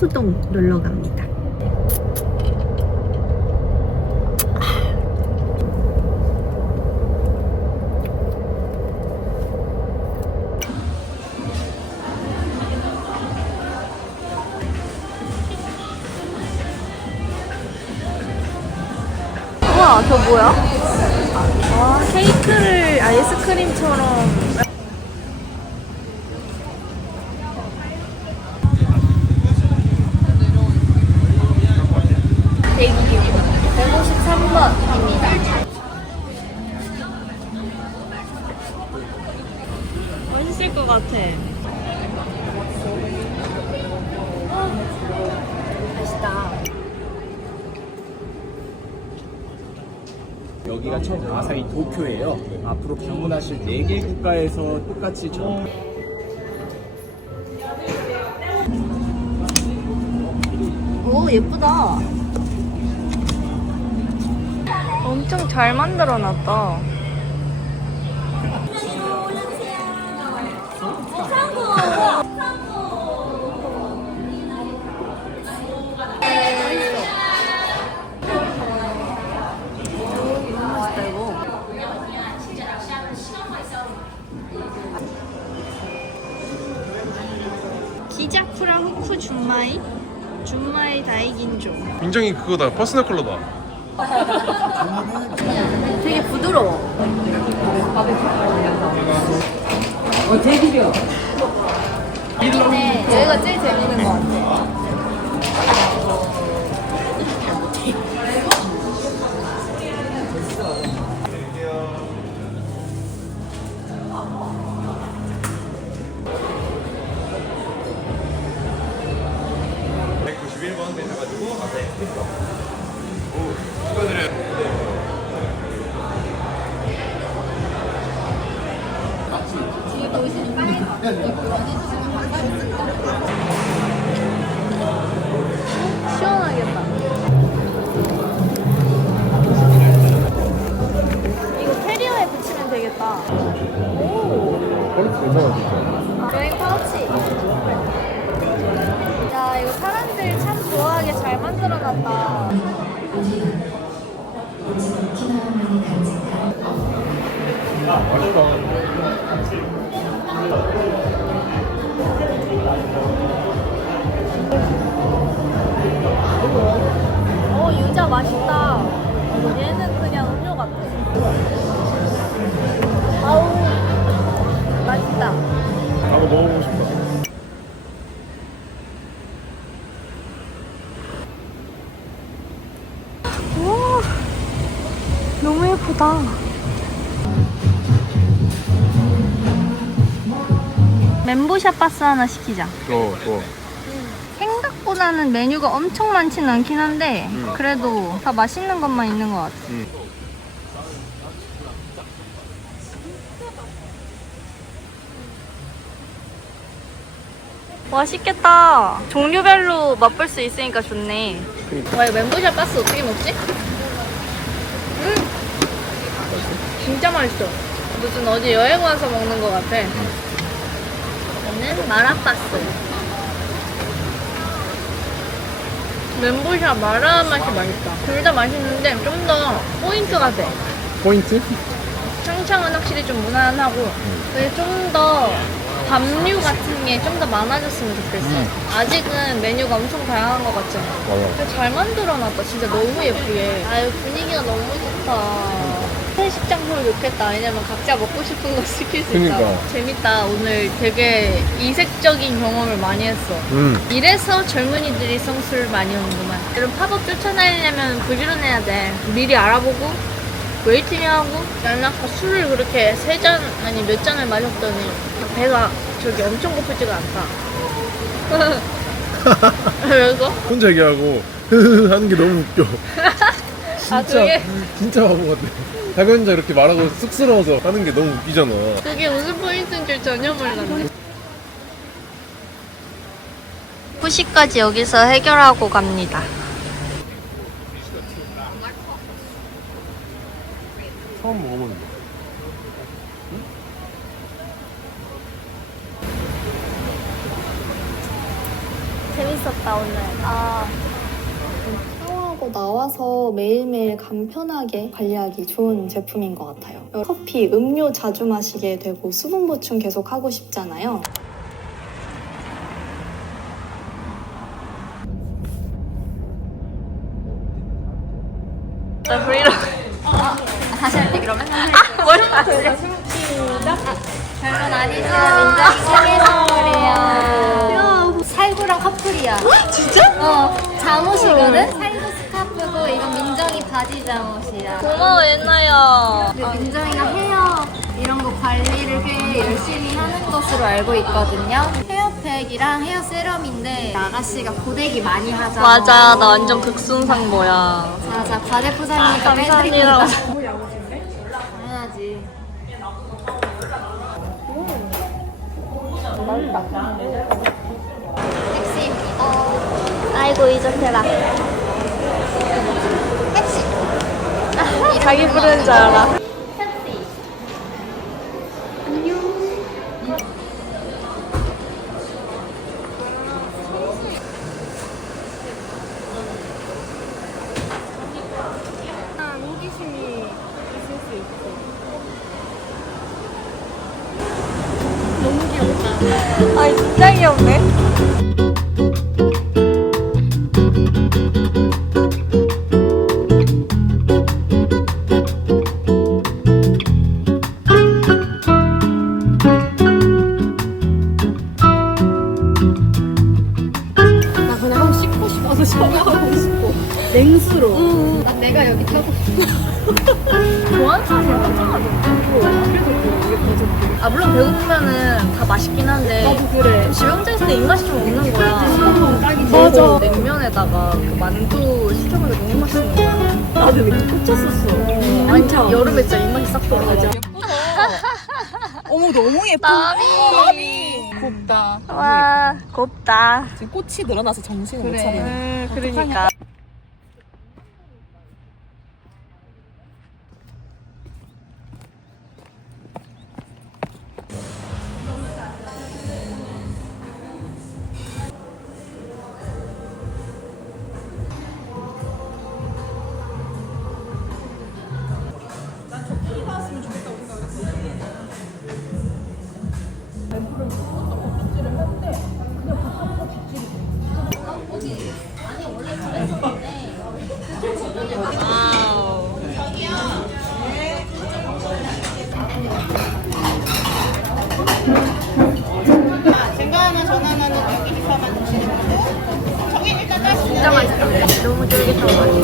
성수동 놀러 갑니다. 우와, 저 뭐야? 아, 케이크를 아이스크림처럼. 대기기구 153번입니다. 맛있을 것 같아. 맛있다. 여기가 첫 아사히 도쿄예요. 앞으로 방문하실 4개 국가에서 똑같이 오, 예쁘다. 엄청 잘 만들어 놨다. 맛있다, 이거. 기자쿠라 후쿠 준마이 다이긴조. 굉장히 그거다. 퍼스널 컬러다. 되게 부드러워. 재밌네. 여기가 제일 재밌는 것 같아. 시원하겠다. 이거 캐리어에 붙이면 되겠다. 퀄리티 괜찮아 진짜. 여행 파우치. 야, 이거 사람들 참 좋아하게 잘 만들어놨다. 유자 맛있다. 얘는 그냥 음료 같아. 아우, 맛있다. 나도 먹어보고 싶다. 우와, 너무 예쁘다. 멘보샤 바스 하나 시키자. 좋아. 생각보다는 메뉴가 엄청 많진 않긴 한데 그래도 다 맛있는 것만 있는 것 같아. 맛있겠다. 종류별로 맛볼 수 있으니까 좋네. 와, 이거 멘보샤 바스 어떻게 먹지? 진짜 맛있어. 무슨 어디 여행 와서 먹는 것 같아. 이거는 마라바스. 멘보샤 마라 맛이 맛있다. 둘 다 맛있는데 좀 더 포인트가 돼. 포인트? 창창은 확실히 좀 무난하고 근데 좀 더 밥류 같은 게 좀 더 많아졌으면 좋겠어. 아직은 메뉴가 엄청 다양한 것 같잖아. 맞아. 근데 잘 만들어놨다. 진짜 너무 예쁘게. 아유, 분위기가 너무 좋다. 식장소를 좋겠다. 왜냐면 각자 먹고 싶은 거 시킬 수 있다. 그러니까. 재밌다. 오늘 되게 이색적인 경험을 많이 했어. 이래서 젊은이들이 성수를 많이 오는구만. 이런 팝업 쫓아다니려면 부지런해야 돼. 미리 알아보고 웨이팅하고. 나는 아까 술을 그렇게 3잔 아니 몇 잔을 마셨더니 배가 저기 엄청 고프지가 않다. 그래서? 혼자 얘기하고 흐흐흐 하는 게 너무 웃겨. 아, 그게? 진짜 바보 같아. 자기 혼자 이렇게 말하고 쑥스러워서 하는 게 너무 웃기잖아. 그게 무슨 포인트인 줄 전혀 몰랐네. 9시까지 여기서 해결하고 갑니다. 처음 먹어보는데. 재밌었어. 오셨다 오늘. 샤워하고 나와서 매일매일 간편하게 관리하기 좋은 제품인 것 같아요. 커피, 음료 자주 마시게 되고 수분 보충 계속 하고 싶잖아요. 나 브이로그. 다시 할게 그러면? 뭘 다시 해? 별건 아니지. 민정 생일 선물이야. 살구랑 커플이야. 진짜? 잠옷이거든? 살구 스카프고 이건 민정이 바지 잠옷이야. 고마워 예나야. 민정이가 헤어 이런 거 관리를 꽤 열심히 하는 것으로 알고 있거든요. 헤어팩이랑 헤어 세럼인데 아가씨가 고데기 많이 하잖아. 맞아, 나 완전 극순상모야. 자, 과대 포장이니까 빼드립니다. 당연하지. 택시입니다. 아이고, 이적해라. 택시. 자기 부르는 줄 알아. 택시. 아이, 진짜 귀엽네. 내가 여기 타고 싶어. 좋아하는 사람이 한정하던데. 그래서 물론 배고프면은 다 맛있긴 한데. 나도 그래. 집에 혼자 있을 때 입맛이 좀 없는 거야. 맞아. 냉면에다가 그 만두 시켜먹으면 너무 맛있는 거야. 나도 왠지 꽂혔었어. 아니, 여름에 진짜 입맛이 싹 돌아가죠. 어머 너무 예뻐. 나비. 곱다. 와, 곱다. 지금 꽃이 늘어나서 정신을 못 차리네. 그러니까. 진짜 맛있어. 너무 쫄깃하고.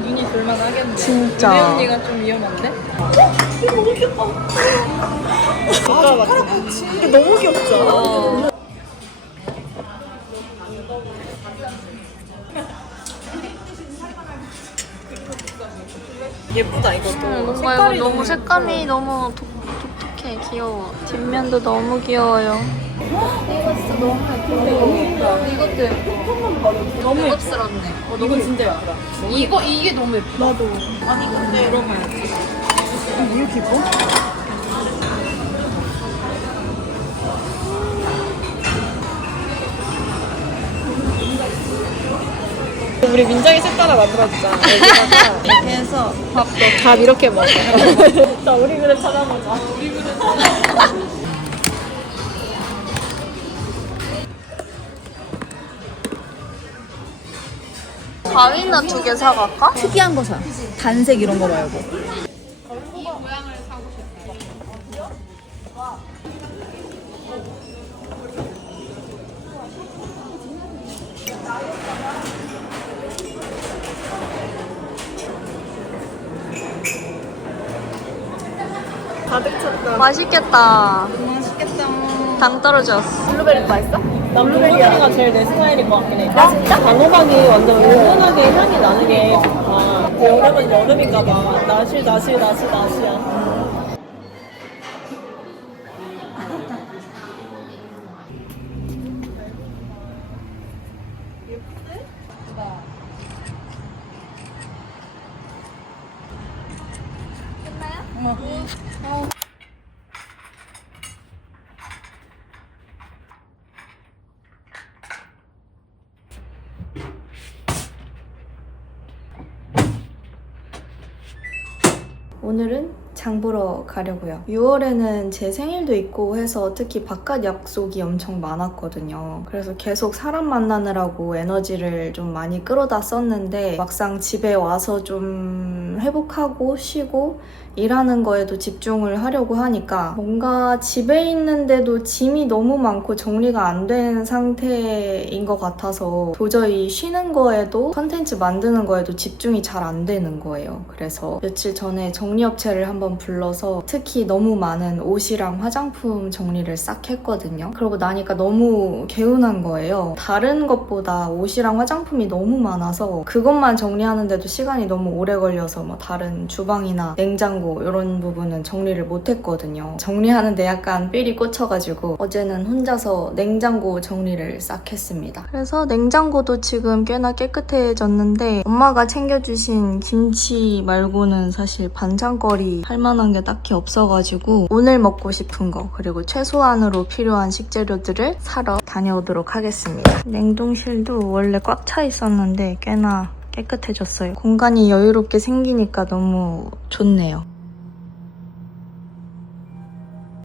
눈이 볼만하겠네. 진짜. 은혜 언니가 좀 위험한데? 너무 귀엽다. 젓가락 같이. 너무 귀엽죠? 예쁘다 이것도. 뭔가 이거 너무 색감이 너무 독특해, 귀여워. 뒷면도 너무 귀여워요. 이것도 예뻐. 너무 예뻐. 고급스럽네. 이거 진짜 예쁘다. 이게 너무 예뻐. 나도. 아니 근데 이러면 왜 이렇게 예뻐? 우리 민정이 색깔을 만들어주자. 여기다가 이렇게 해서 밥 이렇게 먹어. 자, 우리 그릇 찾아보자. 우리 그릇 찾아보자. 가위나 2개 사갈까? 특이한 거 사. 단색 이런 거 말고. 가득 찼다. 맛있겠다. 맛있겠다. 당 떨어졌어. 블루베리 맛있어? 난 블루베리가 제일 내 스타일인 것 같긴 해. 야, 진짜? 단호박이 완전 은은하게 향이 나는 게 좋다. 여름은 여름인가봐. 나시야. 오늘은 장 보러 가려고요. 6월에는 제 생일도 있고 해서 특히 바깥 약속이 엄청 많았거든요. 그래서 계속 사람 만나느라고 에너지를 좀 많이 끌어다 썼는데 막상 집에 와서 좀 회복하고 쉬고 일하는 거에도 집중을 하려고 하니까 뭔가 집에 있는데도 짐이 너무 많고 정리가 안 된 상태인 것 같아서 도저히 쉬는 거에도 컨텐츠 만드는 거에도 집중이 잘 안 되는 거예요. 그래서 며칠 전에 정리업체를 한번 불러서 특히 너무 많은 옷이랑 화장품 정리를 싹 했거든요. 그러고 나니까 너무 개운한 거예요. 다른 것보다 옷이랑 화장품이 너무 많아서 그것만 정리하는데도 시간이 너무 오래 걸려서 뭐 다른 주방이나 냉장고 이런 부분은 정리를 못했거든요. 정리하는데 약간 삘이 꽂혀가지고 어제는 혼자서 냉장고 정리를 싹 했습니다. 그래서 냉장고도 지금 꽤나 깨끗해졌는데 엄마가 챙겨주신 김치 말고는 사실 반찬거리 할 만한 게 딱히 없어가지고 오늘 먹고 싶은 거 그리고 최소한으로 필요한 식재료들을 사러 다녀오도록 하겠습니다. 냉동실도 원래 꽉 차 있었는데 꽤나 깨끗해졌어요. 공간이 여유롭게 생기니까 너무 좋네요.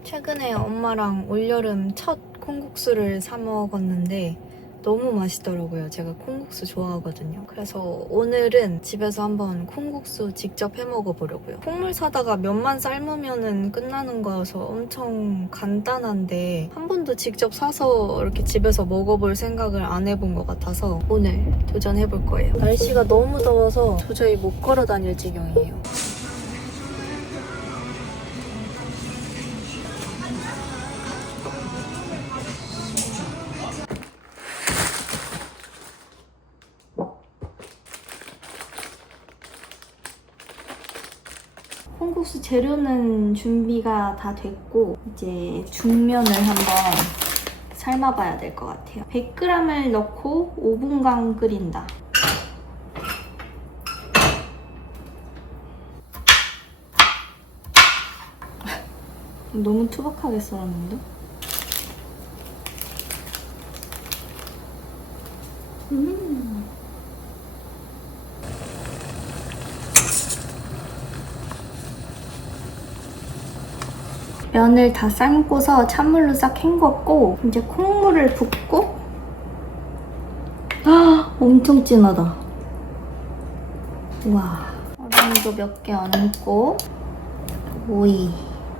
최근에 엄마랑 올여름 첫 콩국수를 사 먹었는데 너무 맛있더라고요. 제가 콩국수 좋아하거든요. 그래서 오늘은 집에서 한번 콩국수 직접 해 먹어보려고요. 콩물 사다가 면만 삶으면 끝나는 거여서 엄청 간단한데 한 번도 직접 사서 이렇게 집에서 먹어볼 생각을 안 해본 것 같아서 오늘 도전해볼 거예요. 날씨가 너무 더워서 도저히 못 걸어 다닐 지경이에요. 콩국수 재료는 준비가 다 됐고 이제 중면을 한번 삶아봐야 될 것 같아요. 100g을 넣고 5분간 끓인다. 너무 투박하게 썰었는데? 면을 다 삶고서 찬물로 싹 헹궜고 이제 콩물을 붓고 엄청 진하다. 와, 얼음도 몇 개 얹고 오이,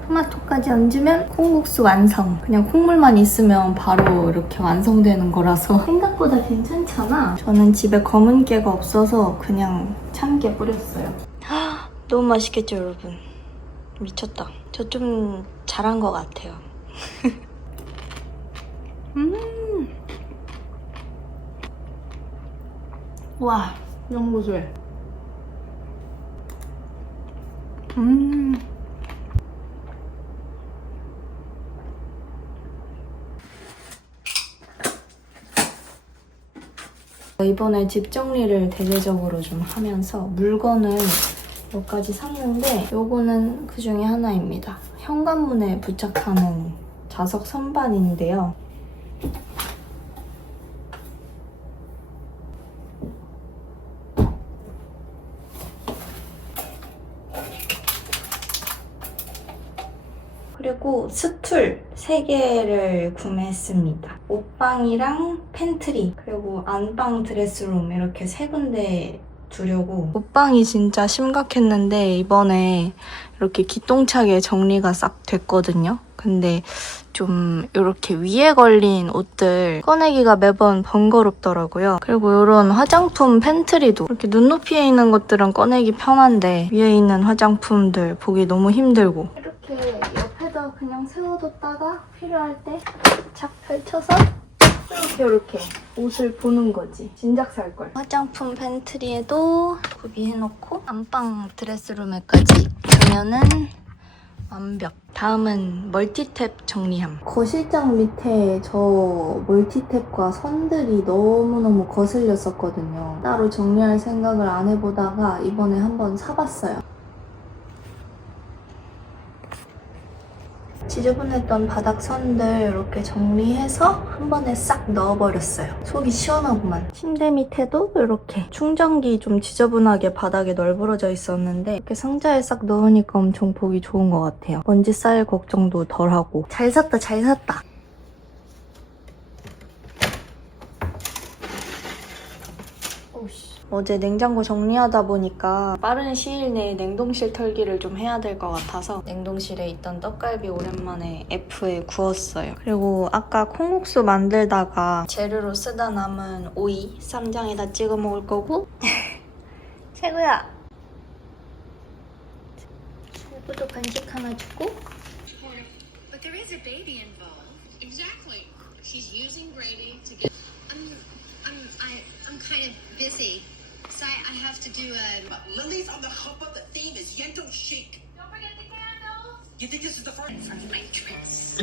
토마토까지 얹으면 콩국수 완성. 그냥 콩물만 있으면 바로 이렇게 완성되는 거라서 생각보다 괜찮잖아. 저는 집에 검은 깨가 없어서 그냥 참깨 뿌렸어요. 너무 맛있겠죠, 여러분? 미쳤다. 저 좀 잘한 것 같아요. 와, 너무 고소해. 이번에 집 정리를 대대적으로 좀 하면서 물건을 몇 가지 샀는데 요거는 그 중에 하나입니다. 현관문에 부착하는 자석 선반인데요. 그리고 스툴 3개를 구매했습니다. 옷방이랑 팬트리, 그리고 안방 드레스룸 이렇게 3군데 두려고. 옷방이 진짜 심각했는데 이번에 이렇게 기똥차게 정리가 싹 됐거든요. 근데 좀 이렇게 위에 걸린 옷들 꺼내기가 매번 번거롭더라고요. 그리고 이런 화장품 팬트리도 이렇게 눈높이에 있는 것들은 꺼내기 편한데 위에 있는 화장품들 보기 너무 힘들고. 이렇게 옆에다 그냥 세워뒀다가 필요할 때 착 펼쳐서 이렇게 옷을 보는 거지. 진작 살걸. 화장품 팬트리에도 구비해놓고 안방 드레스룸에까지 두면은 완벽. 다음은 멀티탭 정리함. 거실장 밑에 저 멀티탭과 선들이 너무너무 거슬렸었거든요. 따로 정리할 생각을 안 해보다가 이번에 한번 사봤어요. 지저분했던 바닥 선들 이렇게 정리해서 한 번에 싹 넣어버렸어요. 속이 시원하구만. 침대 밑에도 이렇게 충전기 좀 지저분하게 바닥에 널브러져 있었는데 이렇게 상자에 싹 넣으니까 엄청 보기 좋은 것 같아요. 먼지 쌓일 걱정도 덜하고. 잘 샀다, 잘 샀다. 어제 냉장고 정리하다 보니까 빠른 시일 내에 냉동실 털기를 좀 해야 될 것 같아서 냉동실에 있던 떡갈비 오랜만에 F에 구웠어요. 그리고 아까 콩국수 만들다가 재료로 쓰다 남은 오이 쌈장에다 찍어 먹을 거고 최고야! 최고도 간식 하나 주고 But there is a baby involved. Exactly. She's using Grady to get. I'm kind of busy. So I have to do a. Lily's on the chuppah. The theme is Yento Chic. Don't forget the candles. You think this is the first? From my dress.